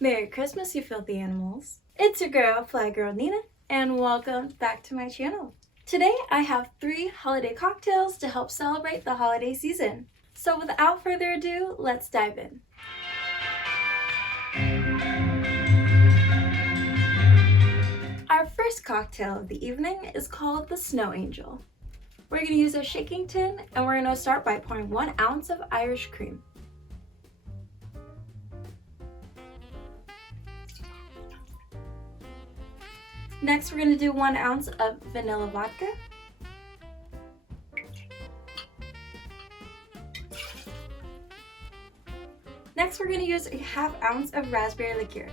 Merry Christmas, you filthy animals. It's your girl, Fly Girl Nina, and welcome back to my channel. Today I have 3 holiday cocktails to help celebrate the holiday season. So without further ado, let's dive in. Our first cocktail of the evening is called the Snow Angel. We're going to use a shaking tin, and we're going to start by pouring 1 ounce of Irish cream. Next, we're going to do 1 ounce of vanilla vodka. Next, we're going to use a ½ ounce of raspberry liqueur.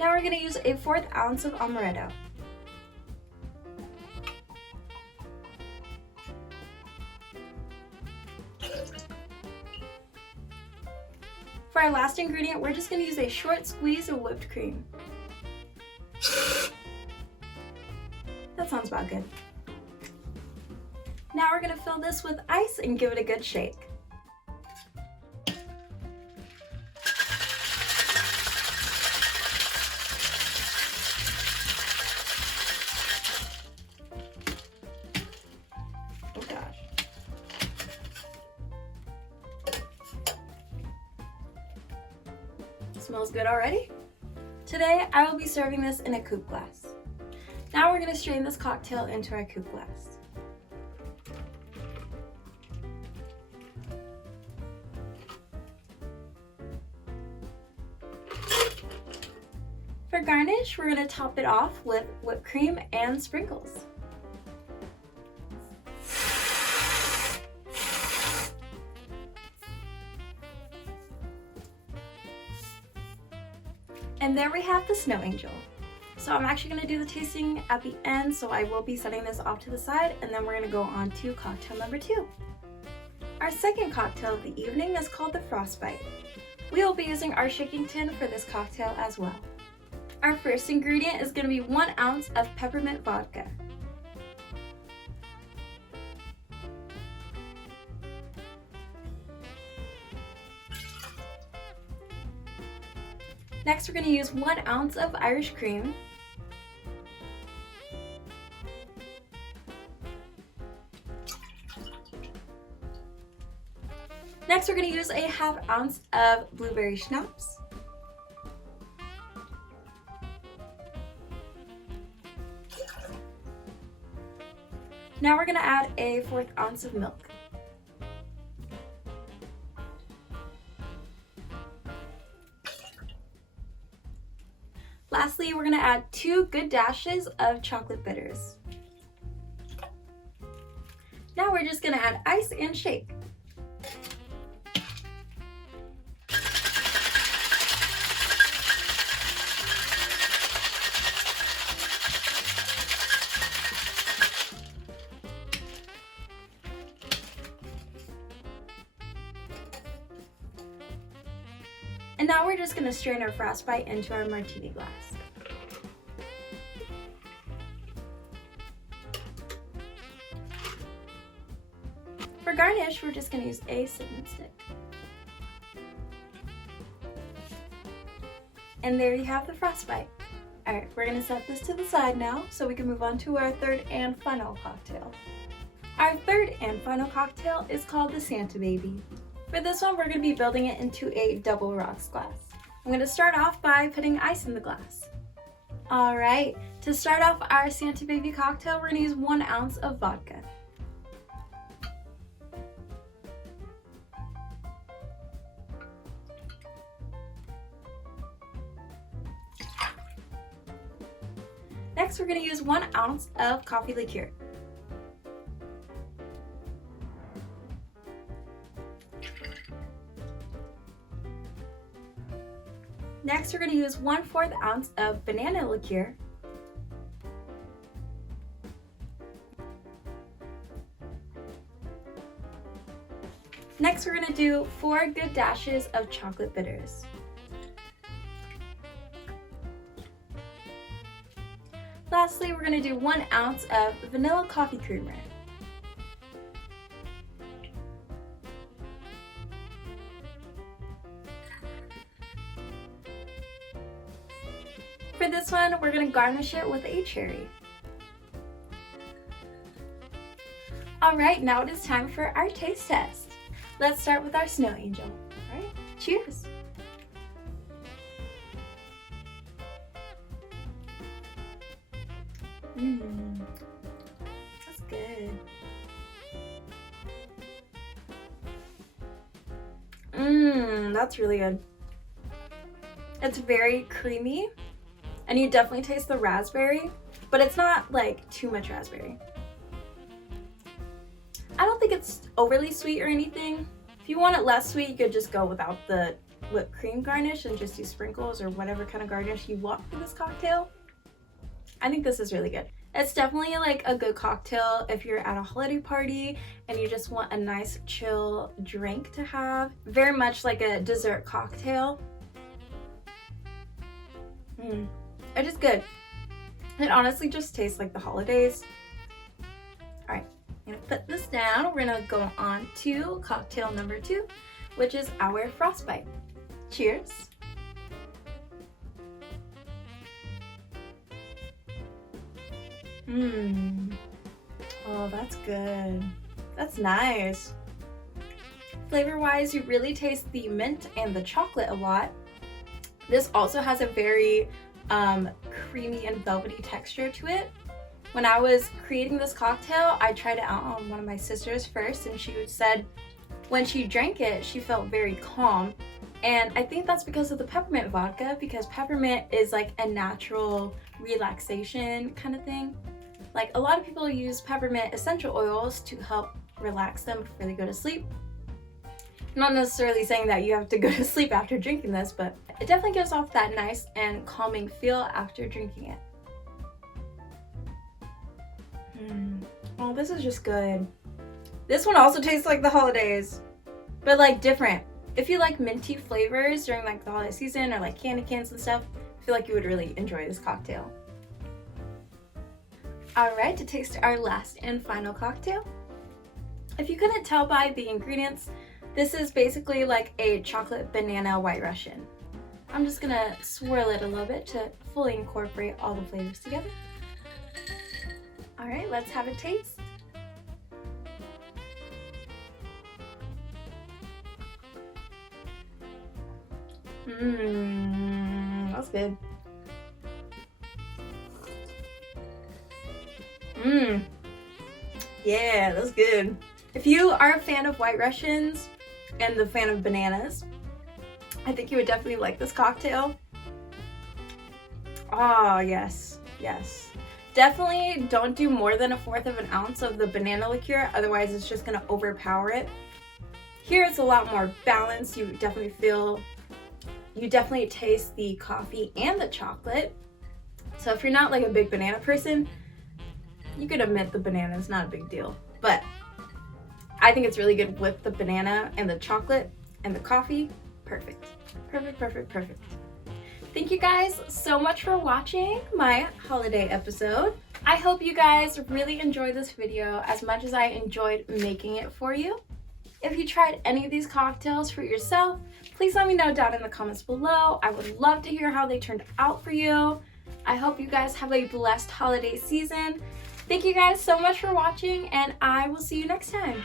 Now we're going to use a 1/4 ounce of amaretto. For our last ingredient, we're just going to use a short squeeze of whipped cream. That sounds about good. Now we're going to fill this with ice and give it a good shake. Oh gosh. Smells good already. Today I will be serving this in a coupe glass. Now we're going to strain this cocktail into our coupe glass. For garnish, we're going to top it off with whipped cream and sprinkles. And there we have the Snow Angel. So I'm actually going to do the tasting at the end, so I will be setting this off to the side, and then we're going to go on to cocktail number 2. Our second cocktail of the evening is called the Frostbite. We will be using our shaking tin for this cocktail as well. Our first ingredient is going to be 1 ounce of peppermint vodka. Next, we're going to use 1 ounce of Irish cream. Next, we're going to use a ½ ounce of blueberry schnapps. Now we're going to add a 1/4 ounce of milk. Lastly, we're going to add 2 good dashes of chocolate bitters. Now we're just going to add ice and shake. And now we're just going to strain our Frostbite into our martini glass. For garnish, we're just going to use a cinnamon stick. And there you have the Frostbite. Alright, we're going to set this to the side now so we can move on to our third and final cocktail. Our third and final cocktail is called the Santa Baby. For this one, we're going to be building it into a double rocks glass. I'm going to start off by putting ice in the glass. Alright, to start off our Santa Baby cocktail, we're going to use 1 ounce of vodka. Next, we're going to use 1 ounce of coffee liqueur. Next, we're going to use 1/4 ounce of banana liqueur. Next, we're going to do 4 good dashes of chocolate bitters. Lastly, we're going to do 1 ounce of vanilla coffee creamer. one, we're gonna garnish it with a cherry. All right, now it is time for our taste test. Let's start with our snow angel. All right, cheers. That's good. That's really good. It's very creamy, and you definitely taste the raspberry, but it's not like too much raspberry. I don't think it's overly sweet or anything. If you want it less sweet, you could just go without the whipped cream garnish and just use sprinkles or whatever kind of garnish you want for this cocktail. I think this is really good. It's definitely like a good cocktail if you're at a holiday party and you just want a nice chill drink to have. Very much like a dessert cocktail. It is good. It honestly just tastes like the holidays. All right, I'm gonna put this down. We're gonna go on to cocktail number 2, which is our Frostbite. Cheers. Oh, that's good. That's nice. Flavor-wise, you really taste the mint and the chocolate a lot. This also has a very creamy and velvety texture to it. When I was creating this cocktail, I tried it out on one of my sisters first, and she said when she drank it, she felt very calm. And I think that's because of the peppermint vodka, because peppermint is like a natural relaxation kind of thing. Like a lot of people use peppermint essential oils to help relax them before they go to sleep. I'm not necessarily saying that you have to go to sleep after drinking this, but it definitely gives off that nice and calming feel after drinking it. Oh, this is just good. This one also tastes like the holidays, but like different. If you like minty flavors during like the holiday season or like candy canes and stuff, I feel like you would really enjoy this cocktail. All right, to taste our last and final cocktail. If you couldn't tell by the ingredients, this is basically like a chocolate banana white Russian. I'm just gonna swirl it a little bit to fully incorporate all the flavors together. All right, let's have a taste. That's good. Yeah, that's good. If you are a fan of white Russians and the fan of bananas, I think you would definitely like this cocktail. Oh, yes, yes. Definitely don't do more than 1/4 ounce of the banana liqueur, otherwise it's just gonna overpower it. Here it's a lot more balanced. You definitely taste the coffee and the chocolate. So if you're not like a big banana person, you could omit the banana, it's not a big deal. But I think it's really good with the banana and the chocolate and the coffee. Perfect. Perfect, perfect, perfect. Thank you guys so much for watching my holiday episode. I hope you guys really enjoyed this video as much as I enjoyed making it for you. If you tried any of these cocktails for yourself, please let me know down in the comments below. I would love to hear how they turned out for you. I hope you guys have a blessed holiday season. Thank you guys so much for watching, and I will see you next time.